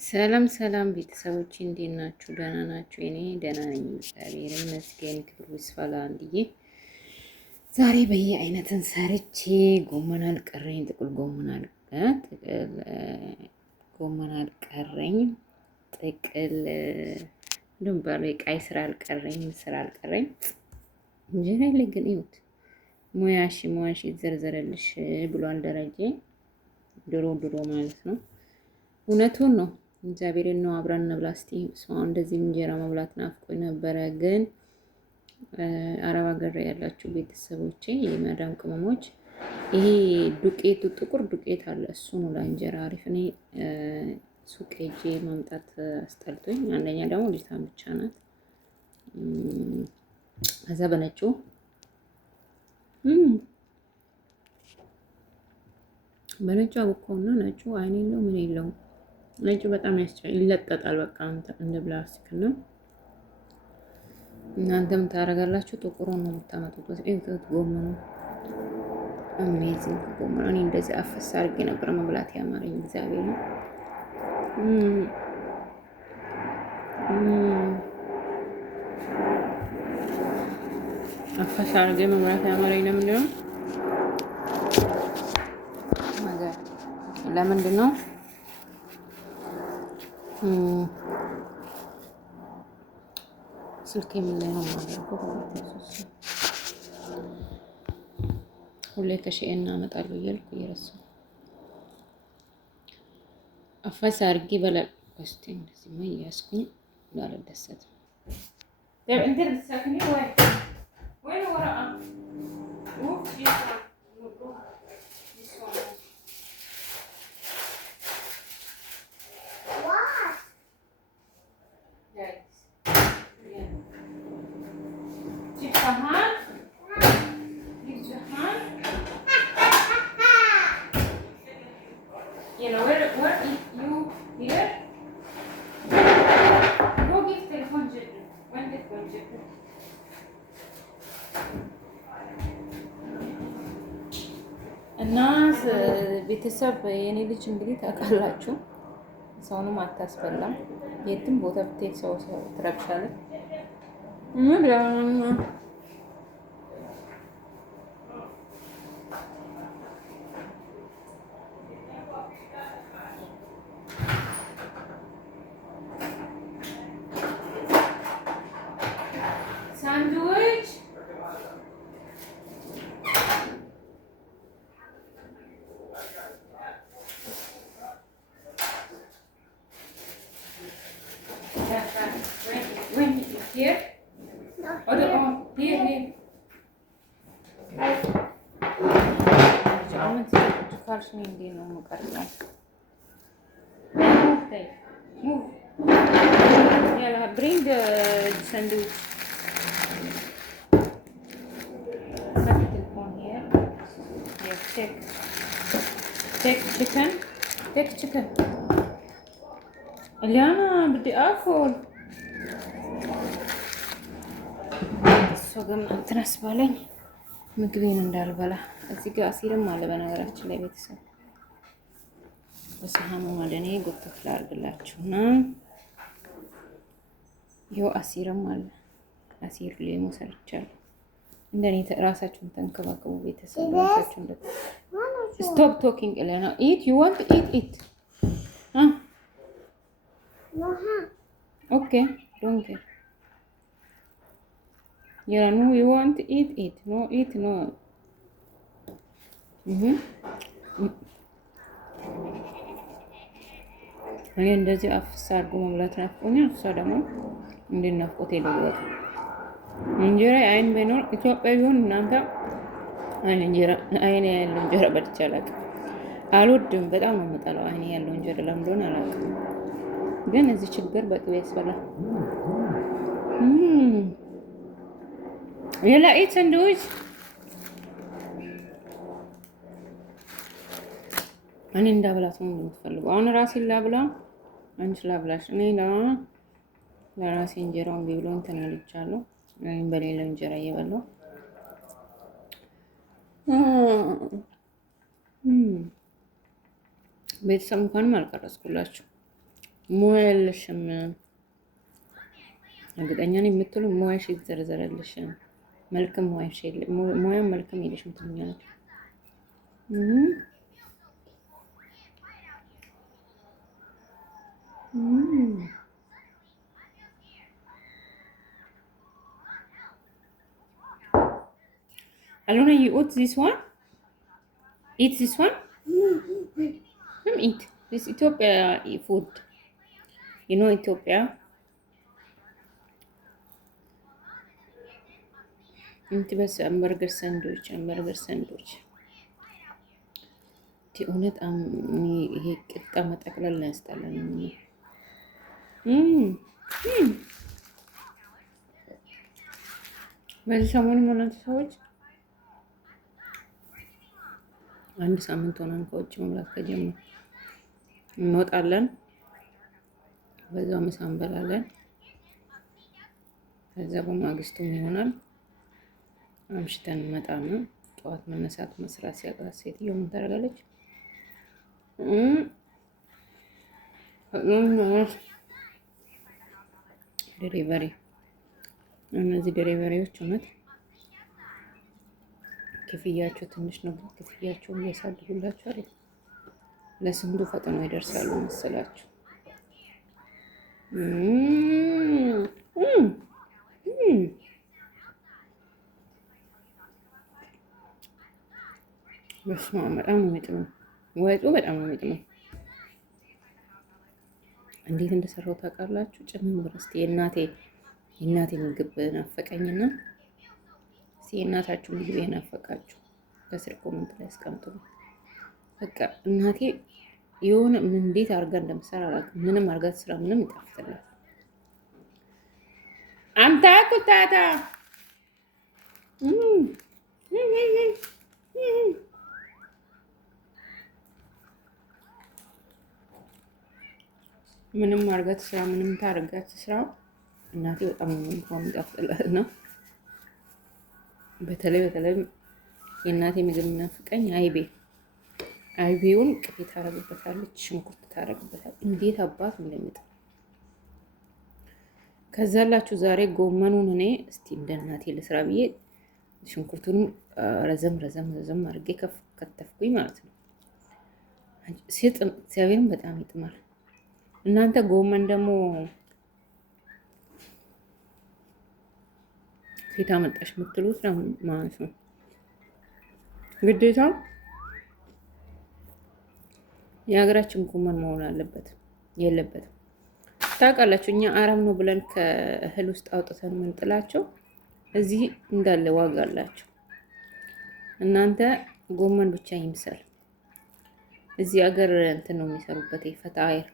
ሰላም ሰላም ቤተሰቦች እንዴት ናችሁ? ደህና ናችሁ? እኔ ደህና ነኝ፣ እግዚአብሔር ይመስገን። ክብሩ ይስፋ ለአንድዬ። ዛሬ በየአይነትን ሰርቼ ጎመን አልቀረኝ፣ ጥቅል ጎመን አልቀረኝ፣ ጥቅል እንደውም ባለው የቃይ ስራ አልቀረኝ፣ ምስር አልቀረኝ። እንጀራ ላይ ግን ይሁት ሙያሽ ይዘርዘረልሽ ብሏል ደረጀ። ድሮ ማለት ነው። እውነቱን ነው። እግዚአብሔርን ነው። አብረን እንብላ እስቲ። እንደዚህ እንጀራ መብላት ናፍቆኝ ነበረ። ግን አረብ ሀገር ያላችሁ ቤተሰቦቼ የመዳም ቅመሞች ይሄ ዱቄቱ ጥቁር ዱቄት አለ፣ እሱ ነው ለእንጀራ አሪፍ። እኔ ሱቅ ሄጄ ማምጣት አስጠልቶኝ፣ አንደኛ ደግሞ ልጅቷን ብቻ ናት። ከዛ በነጩ አቦካውና ነጩ አይኔ የለው ምን የለውም። ነጩ በጣም ይለጠጣል። በቃ እንደ ፕላስቲክ ነው። እናንተም ታረጋላችሁ። ጥቁሩን ነው የምታመጡት። እዩት ጎመኑ አሜዚንግ ጎመኑ። እኔ እንደዚህ አፈሳ አድርጌ ነበር መብላት ያማረኝ። እግዚአብሔር ነው። አፈሳ አድርጌ መብላት ያማረኝ ለምንድን ነው? ስልክ የሚለኝ ነው የማደርገው። ሁሌ ከሸኤ እናመጣለሁ እያልኩ እየረሳሁ አፋስ አድርጌ በላል። እስቲ እንደዚህ ማ እያስኩኝ ባልደሰትም You know, where you here? Go give telephone children. When telephone children? እና ቤተሰብ የኔ ልጅ እንግዲህ ታውቃላችሁ፣ ሰውንም አታስበላም። የትም ቦታ ብትሄድ ሰው ትረብሻለች። ሳንድዊች here? Here. ካልሽኝ እንዴት ነው የምቀርጸው? Move. Yeah, bring the sandwich. Yes, take chicken. Take chicken. Eliana, بدي آكل. ሶገም እንትናስ ባለኝ ምግቤን እንዳልበላ እዚህ ጋር አሲርም አለ። በነገራችን ላይ ቤተሰብ በሰሃኑ ማለኔ ጎትፍ ላድርግላችሁና ይኸው አሲርም አለ። አሲር ሌሞ ሰርቻለሁ። እንደኔ ራሳችሁን ተንከባከቡ ቤተሰብ። ራሳችሁን Stop talking, Elena. Eat. You want to eat? Huh? Okay. Don't care. Yeah, no, you want to eat. No, eat, no. እኔ እንደዚህ አፍሳ አድርጎ መብላት ናፍቆኛል። እሷ ደግሞ እንዴት ናፍቆት የለውጥ እንጀራ አይን ቢኖር ኢትዮጵያ ቢሆን እናንተ አይኔ ያለው እንጀራ በልቼ አላውቅም። አልወድም፣ በጣም ነው የምጠላው አይኔ ያለው እንጀራ። ለምን እንደሆነ አላውቅም፣ ግን እዚህ ችግር በቅቤ ያስበላል። የላ ኢት ሳንድዊች እኔ እንዳብላት ነው የምትፈልገው። አሁን ራሴን ላብላ፣ አንቺ ላብላሽ። እኔ ለራሴ እንጀራውን ቢብሎ እንትን ልቻለሁ። እኔም በሌላ እንጀራ እየበላሁ ቤተሰብ እንኳንም አልቀረጽኩላችሁ። ሙያ የለሽም እርግጠኛ ነኝ የምትሉ ሙያሽ ይዘረዘረልሽ። መልክም ሙያሽ የለም ሙያም መልክም የለሽም ትሉኛለች። Alona, you eat this one? Eat this one? Eat. This Ethiopia food. You know Ethiopia? انت بس همبرجر ساندويتش همبرجر ساندويتش تي እውነት ይሄ ቅጣ መጠቅለል ነው ያስጠላል። በዚህ ሰሞኑን እናንተ ሰዎች አንድ ሳምንት ሆነን ከውጭ መብላት ከጀመረ እንወጣለን፣ በዛው ምሳ እንበላለን። ከዛ በማግስቱም ይሆናል አምሽተን እንመጣና ጠዋት መነሳት መስራት ሲያቅታት ሴትዮ ምን ታደርጋለች? ዴሊቨሪ እነዚህ ዴሊቨሪዎች እውነት ክፍያቸው ትንሽ ነው። ክፍያቸውን እያሳድጉላችሁ አይደል? ለስንቱ ፈጥነው ይደርሳሉ መሰላችሁ? በስመ አብ በጣም ነው የሚጥመው። ወጡ በጣም ነው የሚጥመው። እንዴት እንደሰራው ታውቃላችሁ? ጭምር እስቲ የእናቴ ምግብ ናፈቀኝና እስቲ የእናታችሁ ምግብ የናፈቃችሁ ከስር ኮሜንት ላይ አስቀምጡ። በቃ እናቴ የሆነ እንዴት አድርጋ እንደምሰራ አላውቅም። ምንም አድርጋ ስራ ምንም ይጣፍጥላት። አምታ ኩታታ ምንም አድርጋት ስራ ምንም ታርጋት ስራ እናቴ በጣም ነው የሚጣፍጥላት ነው። በተለይ የእናቴ ምግብ የሚናፍቀኝ አይቤውን ቅቤ ታረግበታለች፣ ሽንኩርት ታረግበታለች። እንዴት አባት እንደሚጣ ከዛላችሁ ዛሬ ጎመኑን እኔ እስቲ እንደ እናቴ ልስራ ብዬ ሽንኩርቱን ረዘም አድርጌ ከተፍኩኝ ማለት ነው። ሲጥም እግዚአብሔርን በጣም ይጥማል። እናንተ ጎመን ደግሞ ፊት አመጣሽ የምትሉት ማለት ነው። ግዴታ የሀገራችን ጎመን መሆን የለበትም። ታውቃላችሁ እኛ አረም ነው ብለን ከእህል ውስጥ አውጥተን ምንጥላቸው እዚህ እንዳለ ዋጋ አላቸው። እናንተ ጎመን ብቻ ይምሰል እዚህ ሀገር እንትን ነው የሚሰሩበት ፈጣይር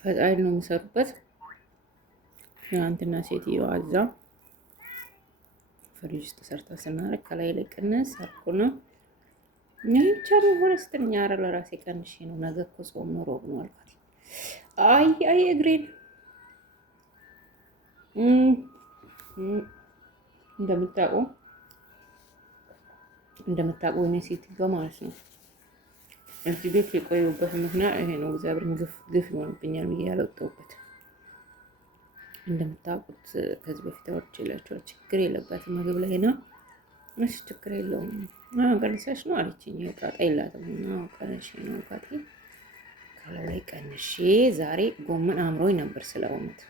ፈጣይር ነው የሚሰሩበት። ትናንትና ሴትዮ አዛ ፍሪጅ ውስጥ ሰርታ ስናረግ ከላይ ላይ ቅነስ አልኩና እኔ ብቻ ነው ሆነ ስትኛ አረ ለራሴ ቀንሼ ነው ነገ እኮ ጾም ነው ሮብ ነው አልኳት። አይ እግሬን እንደምታውቁ እኔ ሴትዮ ማለት ነው እዚህ ቤት የቆየሁበት ምክንያት ይሄ ነው። እግዚአብሔርን ግፍ ይሆንብኛል ብዬ ያልወጣሁበት እንደምታውቁት ከዚህ በፊት አውርቼላችኋል። ችግር የለባትም ምግብ ላይ ነው። እሺ ችግር የለውም ቀንሰሽ ነው አለችኝ። ጣጣ የላትም ነው ቀንሼ ነው ካቲ ከላይ ቀንሼ ዛሬ ጎመን አምሮኝ ነበር። ስለሆነት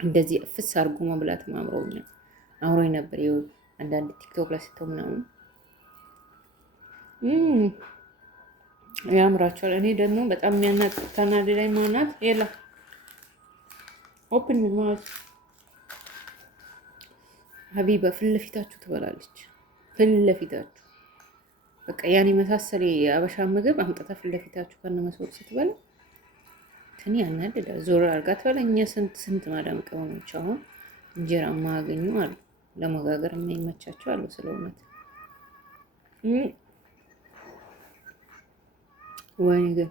እንደዚህ ፍስ አድርጎ መብላት አምሮኝ ነበር። ይኸው አንዳንድ ቲክቶክ ላይ ስተው ምናምን ያምራቸዋል። እኔ ደግሞ በጣም የሚያናድደኝ ማናት የላ ኦፕን ማለት ሀቢባ ፊት ለፊታችሁ ትበላለች። ፊት ለፊታችሁ በቃ ያን የመሳሰለ የአበሻ ምግብ አምጥታ ፊት ለፊታችሁ ከነመስወጥ ስትበላ ትኒ ያናድዳል። ዞር አድርጋ ትበላ። እኛ ስንት ማዳም ቀሞች አሁን እንጀራ ማያገኙ አሉ፣ ለመጋገር የማይመቻቸው አሉ። ስለሆነት ወይኔ ግን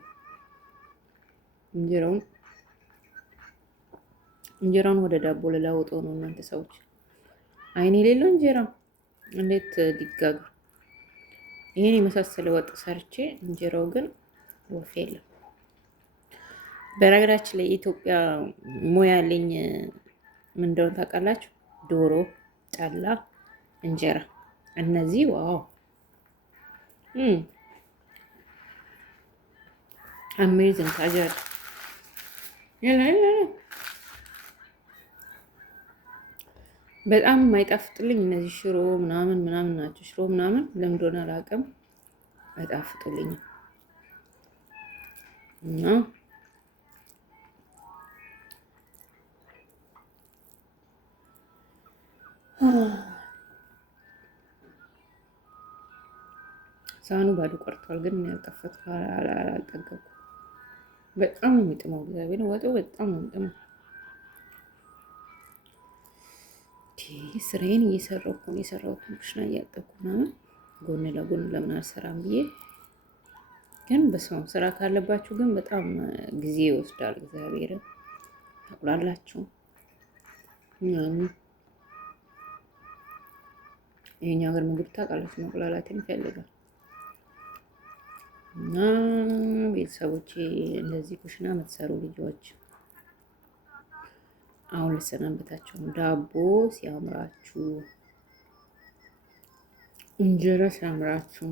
እንጀራውን ወደ ዳቦ ልላውጠው ነው። እናንተ ሰዎች አይኔ የሌለው እንጀራ እንዴት ሊጋገር? ይህን የመሳሰለ ወጥ ሰርቼ እንጀራው ግን ወፍ የለም። በነገራችን ላይ የኢትዮጵያ ሙያ ያለኝ ምን እንደሆነ ታውቃላችሁ? ዶሮ፣ ጠላ፣ እንጀራ እነዚህ ዋው አሜዚንግ ታጃል በጣም የማይጣፍጥልኝ እነዚህ ሽሮ ምናምን ምናምን ናቸው። ሽሮ ምናምን ለምን እንደሆነ አላውቅም፣ አይጣፍጡልኝም እና ሳህኑ ባዶ ቀርቷል። ግን ያልጠፈጥኩ አላልጠገብኩም። በጣም ነው የሚጥመው። እግዚአብሔር ወጡ በጣም ነው የሚጥመው። ስራዬን እየሰራሁ እኮ ነው የሰራሁት። ኩሽና እያጠብኩ ምናምን ጎን ለጎን ለምን አልሰራም ብዬ ግን በስመ አብ ስራ ካለባችሁ ግን በጣም ጊዜ ይወስዳል። እግዚአብሔር ታቁላላችሁ ምናምን የኛ ሀገር ምግብ ታውቃላችሁ መቁላላትን ይፈልጋል። እና ቤተሰቦቼ እንደዚህ ኩሽና የምትሰሩ ልጆች አሁን ልሰናበታችሁ። ዳቦ ሲያምራችሁ፣ እንጀራ ሲያምራችሁ፣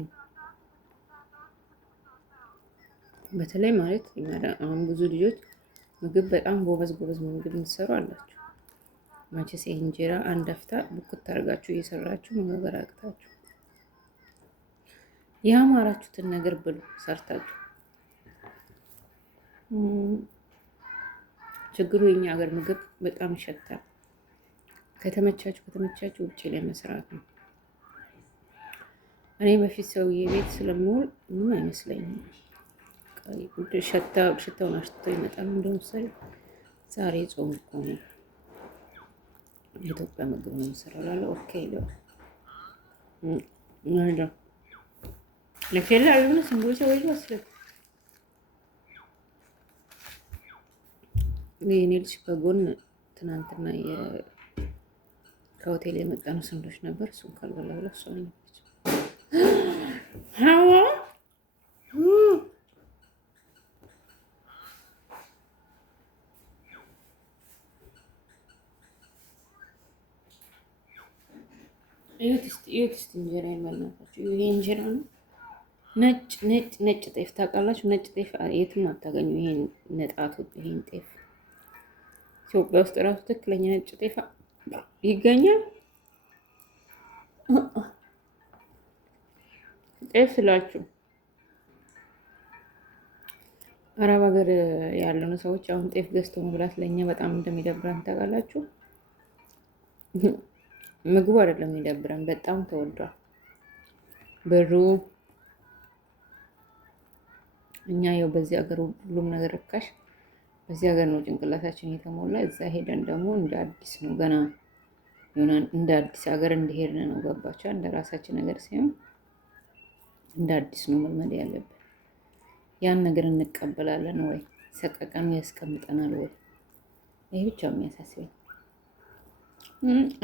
በተለይ ማለት አሁን ብዙ ልጆች ምግብ በጣም ጎበዝ ምግብ የምትሰሩ አላችሁ። መቼስ እንጀራ አንድ አፍታ ቡክት አድርጋችሁ እየሰራችሁ መጋገር አቅታችሁ ያማራችሁትን ነገር ብሉ ሰርታችሁ። ችግሩ የኛ ሀገር ምግብ በጣም ይሸታል። ከተመቻችሁ ውጭ ላይ መስራት ነው። እኔ በፊት ሰውዬ ቤት ስለምውል ምንም አይመስለኝም። ሽታውን አሽትቶ ይመጣል። እንደምሳሌ ዛሬ ጾም እኮ ነው የኢትዮጵያ ምግብ ነው የምሰራው እላለሁ። ኦኬ ነው ለከላ አይሆነ ስንጎቻ ወይ ወስለት የኔ ልጅ በጎን ትናንትና ከሆቴል የመጣ ነው ስንዶች ነበር። እሱን ካልበላ ብላ እሷ ነው ሀዋ እዩት እስቲ እንጀራ ይበላታችሁ። ይሄ እንጀራ ነው። ነጭ ጤፍ ታውቃላችሁ? ነጭ ጤፍ የትም አታገኙ። ይሄን ነጣቱ ይሄን ጤፍ ኢትዮጵያ ውስጥ ራሱ ትክክለኛ ነጭ ጤፍ ይገኛል። ጤፍ ስላችሁ አረብ ሀገር ያለኑ ሰዎች አሁን ጤፍ ገዝተው መብላት ለእኛ በጣም እንደሚደብረን ታውቃላችሁ? ምግቡ አይደለም የሚደብረን፣ በጣም ተወዷል ብሩ። እኛ ያው በዚህ ሀገር ሁሉም ነገር ርካሽ፣ በዚህ ሀገር ነው ጭንቅላታችን የተሞላ። እዛ ሄደን ደግሞ እንደ አዲስ ነው ገና የሆነ እንደ አዲስ ሀገር እንደሄድን ነው። ገባቸው እንደ ራሳችን ነገር ሲሆን እንደ አዲስ ነው መልመድ ያለብን። ያን ነገር እንቀበላለን ወይ ሰቀቀኑ ያስቀምጠናል ወይ? ይሄ ብቻ የሚያሳስበኝ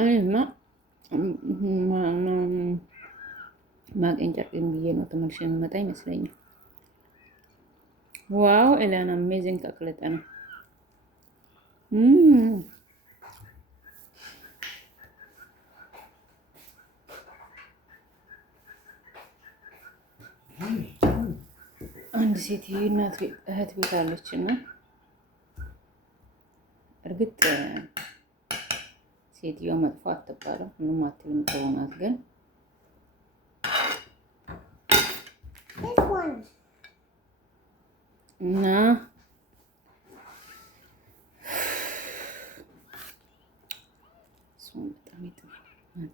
አይማ ማቀኝ ጨርቅም ብዬ ነው ተመልሼ የምመጣ ይመስለኛል። ዋው ኤላን አሜዚንግ ተቅለጠ ነው። አንድ ሴትዮ እናት እህት ቤት አለች እና እርግጥ ሴትዮዋ መጥፎ አትባልም፣ ምንም አትልም፣ ጥሩ ናት። ግን እና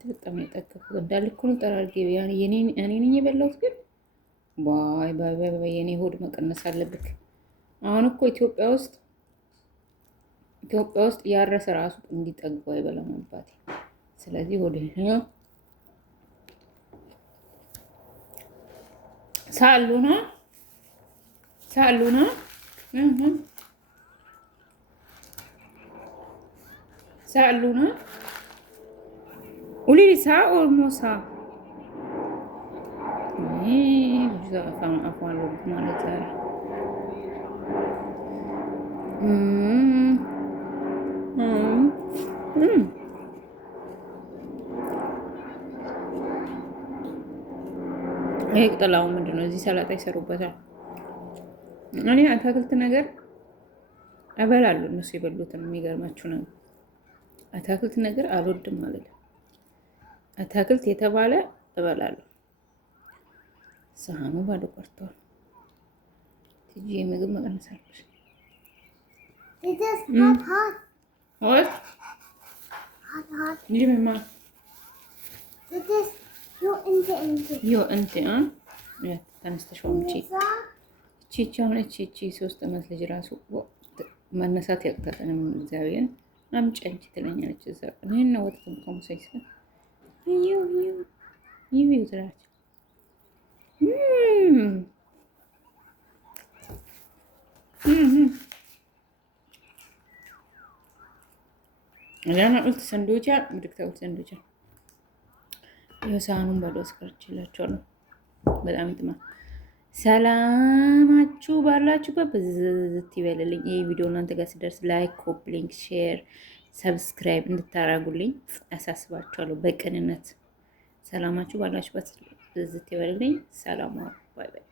በጣም የጠቀኩት እንዳለ እኮ ነው ጠራርጌ እኔ ነኝ የበላሁት። ግን ባይ የኔ ሆድ መቀነስ አለብክ። አሁን እኮ ኢትዮጵያ ውስጥ ያረሰ ራሱ እንዲጠግበው አይበላም አባቴ። ስለዚህ ሆድ ሳሉና ኡሊሳ ኦልሞሳ ልጅ አፏ አለብህ ማለት ዛሬ ይሄ ቅጠላው ምንድን ነው? እዚህ ሰላጣ ይሰሩበታል። እኔ አታክልት ነገር እበላለሁ፣ እነሱ የበሉትን። የሚገርማችሁ ነገር አታክልት ነገር አልወድም ማለት ነው። አታክልት የተባለ እበላለሁ። ሰሃኑ ባዶ ቀርቷል። ትጂ የምግብ መቀነሳለች። ተነስተሽ እቺ አሁን እቺ 3 ዓመት ልጅ ራሱ መነሳት ያቅታታል። እግዚአብሔርን አምጪ አንቺ ትለኛለች። እዛ ይሄን ነው ወጥቶ ከሙሳይስ ይዩ ትላለች። ላና ቁልት ሰንዶቻ ምድክታው ሰንዶቻ የሳህኑን ባዶ አስቀርችላችኋለሁ። በጣም ይጥማ። ሰላማችሁ ባላችሁበት በዝት ይበልልኝ። ይህ ቪዲዮ እናንተ ጋር ሲደርስ ላይክ፣ ኮፕ ሊንክ፣ ሼር፣ ሰብስክራይብ እንድታረጉልኝ አሳስባችኋለሁ። በቅንነት ሰላማችሁ ባላችሁበት በዝት ይበልልኝ። ሰላም፣ ባይ ባይ።